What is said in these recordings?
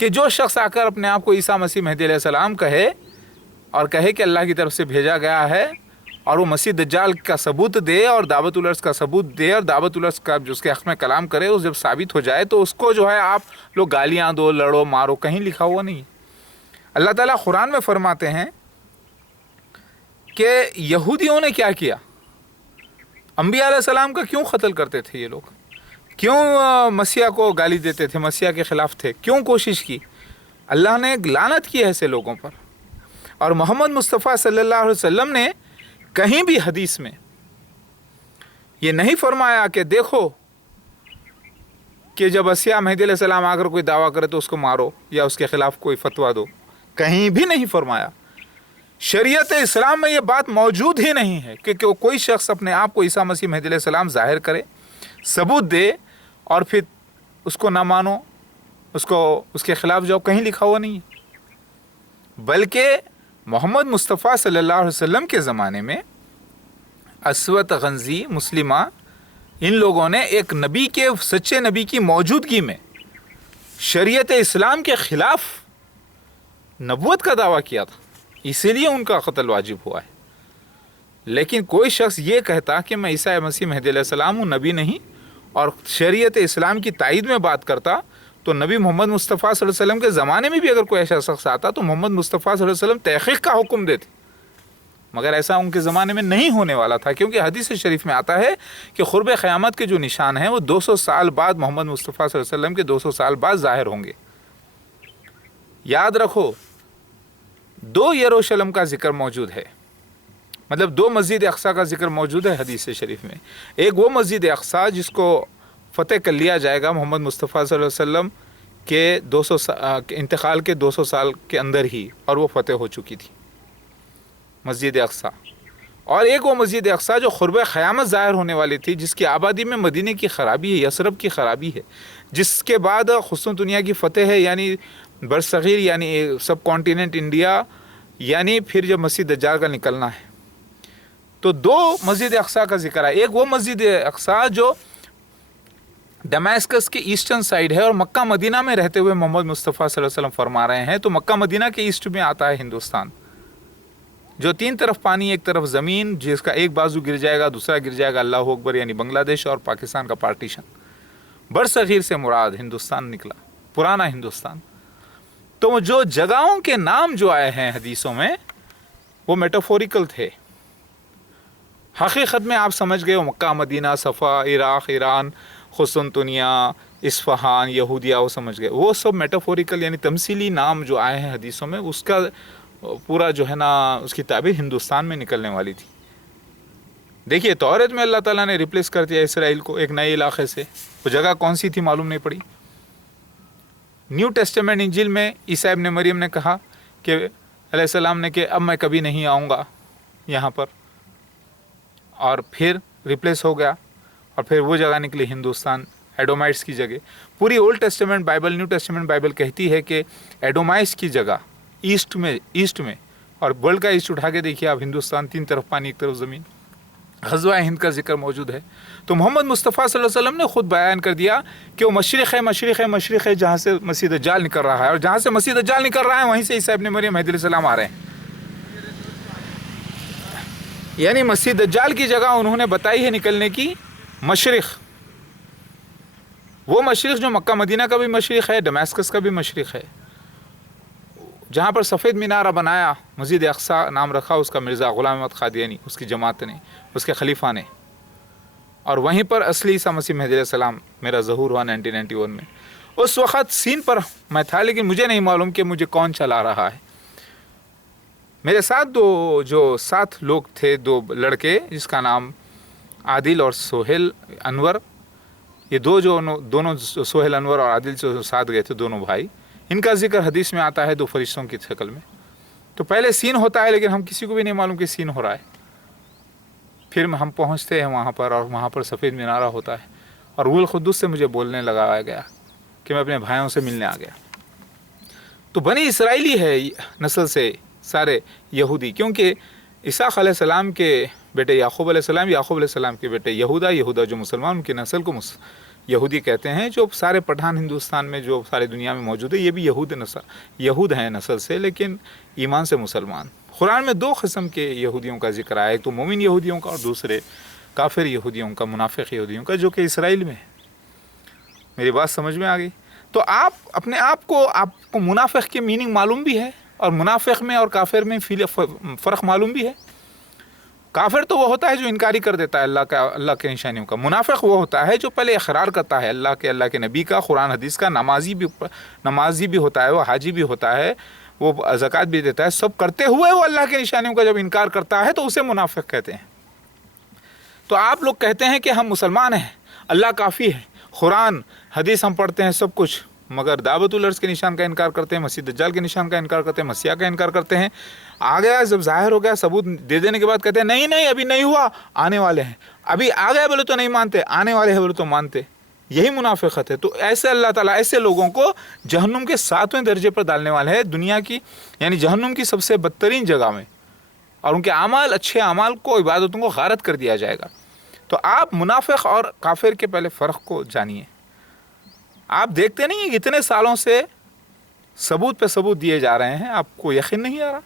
کہ جو شخص آ کر اپنے آپ کو عیسیٰ مسیح مہدی علیہ السلام کہے اور کہے کہ اللہ کی طرف سے بھیجا گیا ہے، اور وہ مسیح دجال کا ثبوت دے اور دعوت الارض کا ثبوت دے اور دعوت الارض کا جو اس کے حق میں کلام کرے، اس جب ثابت ہو جائے تو اس کو جو ہے آپ لوگ گالیاں دو، لڑو، مارو، کہیں لکھا ہوا نہیں۔ اللہ تعالیٰ قرآن میں فرماتے ہیں کہ یہودیوں نے کیا کیا، انبیاء علیہ السلام کا کیوں قتل کرتے تھے یہ لوگ، کیوں مسیح کو گالی دیتے تھے، مسیح کے خلاف تھے، کیوں کوشش کی؟ اللہ نے لعنت کی ہے ایسے لوگوں پر۔ اور محمد مصطفیٰ صلی اللہ علیہ وسلم نے کہیں بھی حدیث میں یہ نہیں فرمایا کہ دیکھو کہ جب مسیح مہدی علیہ السلام آ کر کوئی دعویٰ کرے تو اس کو مارو یا اس کے خلاف کوئی فتویٰ دو، کہیں بھی نہیں فرمایا۔ شریعت اسلام میں یہ بات موجود ہی نہیں ہے کہ کوئی شخص اپنے آپ کو عیسیٰ مسیح مہدی علیہ السلام ظاہر کرے، ثبوت دے اور پھر اس کو نہ مانو، اس کے خلاف جاؤ، کہیں لکھا ہوا نہیں ہے۔ بلکہ محمد مصطفیٰ صلی اللہ علیہ وسلم کے زمانے میں اسود غنزی، مسلمہ، ان لوگوں نے ایک نبی کے، سچے نبی کی موجودگی میں شریعت اسلام کے خلاف نبوت کا دعویٰ کیا تھا، اسی لیے ان کا قتل واجب ہوا ہے۔ لیکن کوئی شخص یہ کہتا کہ میں عیسیٰ مسیح مہدی علیہ السلام ہوں، نبی نہیں، اور شریعت اسلام کی تائید میں بات کرتا، تو نبی محمد مصطفیٰ صلی اللہ علیہ وسلم کے زمانے میں بھی اگر کوئی ایسا شخص آتا تو محمد مصطفیٰ صلی اللہ علیہ وسلم تحقیق کا حکم دیتے، مگر ایسا ان کے زمانے میں نہیں ہونے والا تھا، کیونکہ حدیث شریف میں آتا ہے کہ قرب قیامت کے جو نشان ہیں وہ 200 سال بعد محمد مصطفیٰ صلی اللہ علیہ وسلم کے 200 سال بعد ظاہر ہوں گے۔ یاد رکھو، 2 یروشلم کا ذکر موجود ہے، مطلب 2 مسجد اقصیٰ کا ذکر موجود ہے حدیث شریف میں۔ ایک وہ مسجد اقصیٰ جس کو فتح کر لیا جائے گا محمد مصطفیٰ صلی اللہ علیہ وسلم کے انتقال کے 200 سال کے اندر ہی، اور وہ فتح ہو چکی تھی مسجد اقصیٰ۔ اور ایک وہ مسجد اقصیٰ جو قرب قیامت ظاہر ہونے والی تھی، جس کی آبادی میں مدینے کی خرابی ہے، یثرب کی خرابی ہے، جس کے بعد خصوصاً دنیا کی فتح ہے، یعنی برصغیر، یعنی سب کانٹیننٹ انڈیا، یعنی پھر جب مسیح دجال کا نکلنا ہے۔ تو 2 مسجد اقصیٰ کا ذکر ہے۔ ایک وہ مسجد اقصیٰ جو دمشق کے ایسٹرن سائیڈ ہے، اور مکہ مدینہ میں رہتے ہوئے محمد مصطفیٰ صلی اللہ علیہ وسلم فرما رہے ہیں، تو مکہ مدینہ کے ایسٹ میں آتا ہے ہندوستان، جو 3 طرف پانی، ایک طرف زمین، جس کا ایک بازو گر جائے گا، دوسرا گر جائے گا، اللہ اکبر، یعنی بنگلہ دیش اور پاکستان کا پارٹیشن۔ برصغیر سے مراد ہندوستان نکلا، پرانا ہندوستان۔ تو جو جگہوں کے نام جو آئے ہیں حدیثوں میں وہ میٹافوریکل تھے، حقیقت میں آپ سمجھ گئے ہو، مکہ مدینہ، صفا، عراق، ایران، قسطنطنیہ، اصفہان، یہودیہ، وہ سمجھ گئے، وہ سب میٹافوریکل یعنی تمثیلی نام جو آئے ہیں حدیثوں میں، اس کا پورا جو ہے نا اس کی تعبیر ہندوستان میں نکلنے والی تھی۔ دیکھیے توریت میں اللہ تعالیٰ نے ریپلیس کر دیا اسرائیل کو ایک نئے علاقے سے، وہ جگہ کون سی تھی معلوم نہیں پڑی۔ نیو ٹیسٹمنٹ انجیل میں عیسیٰ ابن مریم نے کہا کہ علیہ السلام نے کہ اب میں کبھی نہیں آؤں گا یہاں پر، اور پھر ریپلیس ہو گیا، اور پھر وہ جگہ نکلی ہندوستان، ایڈومائٹس کی جگہ۔ پوری old testament Bible, new testament Bible کہتی ہے کہ ایڈومائٹس کی جگہ ایسٹ میں، اور ورلڈ کا ایسٹ اٹھا کے دیکھیے آپ، ہندوستان 3 طرف پانی، ایک طرف زمین، غزوہ ہند کا ذکر موجود ہے۔ تو محمد مصطفیٰ صلی اللہ علیہ وسلم نے خود بیان کر دیا کہ وہ مشرق ہے جہاں سے مسیح دجال نکل رہا ہے، اور جہاں سے مسیح دجال نکل رہا ہے وہیں سے عیسیٰ ابن مریم مہدی علیہ السلام آ رہے ہیں۔ یعنی مسیح دجال کی جگہ انہوں نے بتائی ہے نکلنے کی، مشرق، وہ مشرق جو مکہ مدینہ کا بھی مشرق ہے، دمشق کا بھی مشرق ہے، جہاں پر سفید مینارہ بنایا، مسجد اقصیٰ نام رکھا اس کا مرزا غلام احمد قادیانی، اس کی جماعت نے، اس کے خلیفہ نے، اور وہیں پر اصلی عیسیٰ مسیح مہدی علیہ السلام میرا ظہور ہوا 1991 میں۔ اس وقت سین پر میں تھا، لیکن مجھے نہیں معلوم کہ مجھے کون چلا رہا ہے۔ میرے ساتھ جو 7 لوگ تھے، 2 لڑکے جس کا نام عادل اور سہیل انور، یہ دونوں سہیل انور اور عادل جو ساتھ گئے تھے، دونوں بھائی، ان کا ذکر حدیث میں آتا ہے 2 فرشتوں کی شکل میں۔ تو پہلے سین ہوتا ہے، لیکن ہم کسی کو بھی نہیں معلوم کہ سین ہو رہا ہے۔ پھر ہم پہنچتے ہیں وہاں پر، اور وہاں پر سفید مینارہ ہوتا ہے، اور روح القدس سے مجھے بولنے لگایا گیا کہ میں اپنے بھائیوں سے ملنے آ گیا۔ تو بنی اسرائیلی ہے نسل سے سارے یہودی، کیونکہ اسحاق علیہ السلام کے بیٹے یعقوب علیہ السلام، یعقوب علیہ السلام کے بیٹے یہودا جو مسلمان، ان کی نسل کو یہودی کہتے ہیں، جو سارے پٹھان ہندوستان میں جو ساری دنیا میں موجود ہے یہ بھی یہود ہیں نسل سے، لیکن ایمان سے مسلمان۔ قرآن میں 2 قسم کے یہودیوں کا ذکر آیا، ایک تو مومن یہودیوں کا اور دوسرے کافر یہودیوں کا، منافق یہودیوں کا، جو کہ اسرائیل میں ہے۔ میری بات سمجھ میں آ گئی؟ تو آپ اپنے آپ کو منافق کے میننگ معلوم بھی ہے، اور منافق میں اور کافر میں فرق معلوم بھی ہے۔ کافر تو وہ ہوتا ہے جو انکاری کر دیتا ہے اللہ کے نشانیوں کا۔ منافق وہ ہوتا ہے جو پہلے اقرار کرتا ہے اللہ کے نبی کا، قرآن حدیث کا، نمازی بھی ہوتا ہے، وہ حاجی بھی ہوتا ہے، وہ زکوٰۃ بھی دیتا ہے، سب کرتے ہوئے وہ اللہ کے نشانیوں کا جب انکار کرتا ہے تو اسے منافق کہتے ہیں۔ تو آپ لوگ کہتے ہیں کہ ہم مسلمان ہیں، اللہ کافی ہے، قرآن حدیث ہم پڑھتے ہیں سب کچھ، مگر دعوت الارض کے نشان کا انکار کرتے ہیں، مسیح دجال کے نشان کا انکار کرتے ہیں، مسیح کا انکار کرتے ہیں۔ آ گیا جب ظاہر ہو گیا، ثبوت دے دینے کے بعد کہتے ہیں نہیں ابھی نہیں ہوا، آنے والے ہیں۔ ابھی آ گئے بولے تو نہیں مانتے، آنے والے ہیں بولے تو مانتے۔ یہی منافقت ہے۔ تو ایسے اللہ تعالیٰ ایسے لوگوں کو جہنم کے 7ویں درجے پر ڈالنے والے ہیں، دنیا کی یعنی جہنم کی سب سے بدترین جگہ میں، اور ان کے اعمال، اچھے اعمال کو، عبادتوں کو غارت کر دیا جائے گا۔ تو آپ منافق اور کافر کے پہلے فرق کو جانیے۔ آپ دیکھتے نہیں ہیں اتنے سالوں سے ثبوت پہ ثبوت دیے جا رہے ہیں، آپ کو یقین نہیں آ رہا؟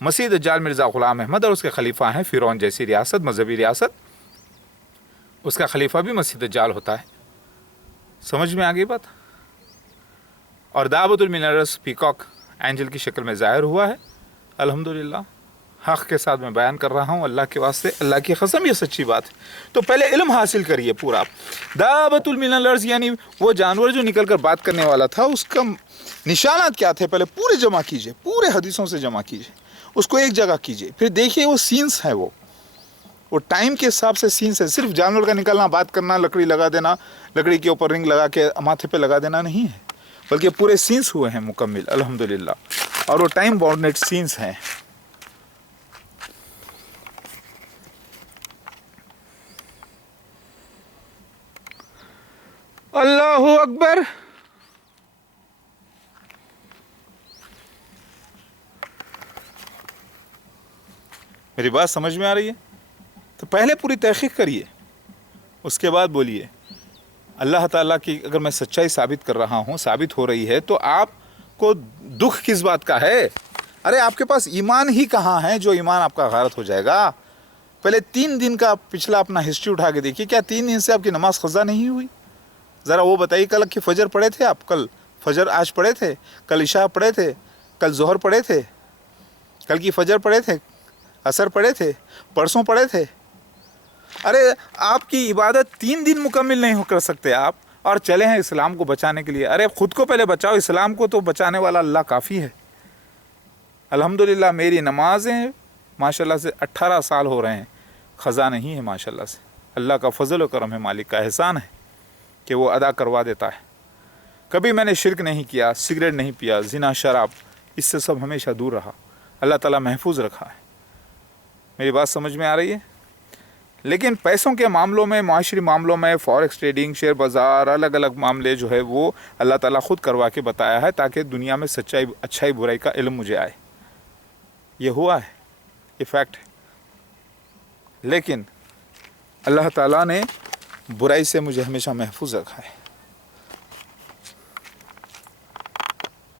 مسیح دجال مرزا غلام احمد اور اس کے خلیفہ ہیں فرعون جیسی ریاست، مذہبی ریاست، اس کا خلیفہ بھی مسیح دجال ہوتا ہے۔ سمجھ میں آ گئی بات؟ اور دعوت المنرس پیکاک اینجل کی شکل میں ظاہر ہوا ہے، الحمدللہ حق کے ساتھ میں بیان کر رہا ہوں، اللہ کے واسطے، اللہ کی قسم یہ سچی بات ہے۔ تو پہلے علم حاصل کریے پورا۔ دعوت المنرس یعنی وہ جانور جو نکل کر بات کرنے والا تھا، اس کا نشانات کیا تھے پہلے پورے جمع کیجئے، پورے حدیثوں سے جمع کیجئے، اس کو ایک جگہ کیجئے، پھر دیکھیے وہ سینس ہے، وہ ٹائم کے حساب سے سینس ہے۔ صرف جانور کا نکلنا، بات کرنا، لکڑی لگا دینا، لکڑی کے اوپر رنگ لگا کے ماتھے پہ لگا دینا نہیں ہے، بلکہ پورے سینس ہوئے ہیں مکمل، الحمدللہ، اور وہ ٹائم باؤنڈیڈ سینس ہیں۔ اللہ اکبر۔ میری بات سمجھ میں آ رہی ہے؟ تو پہلے پوری تحقیق کریے، اس کے بعد بولیے۔ اللہ تعالیٰ کی اگر میں سچائی ثابت کر رہا ہوں، ثابت ہو رہی ہے، تو آپ کو دکھ کس بات کا ہے؟ ارے آپ کے پاس ایمان ہی کہاں ہے جو ایمان آپ کا غارت ہو جائے گا؟ پہلے 3 دن کا پچھلا اپنا ہسٹری اٹھا کے دیکھیے، کیا 3 دن سے آپ کی نماز قضا نہیں ہوئی؟ ذرا وہ بتائیے، کل کی فجر پڑھے تھے آپ؟ کل فجر آج پڑھے تھے؟ کل عشاء پڑھے تھے؟ کل ظہر پڑھے تھے؟ کل کی فجر پڑھے تھے؟ عصر پڑھے تھے؟ پرسوں پڑھے تھے؟ ارے آپ کی عبادت 3 دن مکمل نہیں کر سکتے آپ، اور چلے ہیں اسلام کو بچانے کے لیے۔ ارے خود کو پہلے بچاؤ، اسلام کو تو بچانے والا اللہ کافی ہے۔ الحمدللہ میری نمازیں ماشاءاللہ سے 18 سال ہو رہے ہیں، قضا نہیں ہے ماشاءاللہ سے۔ اللہ کا فضل و کرم ہے، مالک کا احسان ہے کہ وہ ادا کروا دیتا ہے۔ کبھی میں نے شرک نہیں کیا، سگریٹ نہیں پیا، زنا، شراب، اس سے سب ہمیشہ دور رہا، اللہ تعالیٰ محفوظ رکھا ہے۔ میری بات سمجھ میں آ رہی ہے؟ لیکن پیسوں کے معاملوں میں، معاشری معاملوں میں، فوریکس ٹریڈنگ، شیئر بازار، الگ الگ معاملے جو ہے وہ اللہ تعالیٰ خود کروا کے بتایا ہے، تاکہ دنیا میں سچائی، اچھائی، برائی کا علم مجھے آئے۔ یہ ہوا ہے، یہ فیکٹ ہے۔ لیکن اللہ تعالیٰ نے برائی سے مجھے ہمیشہ محفوظ رکھا ہے۔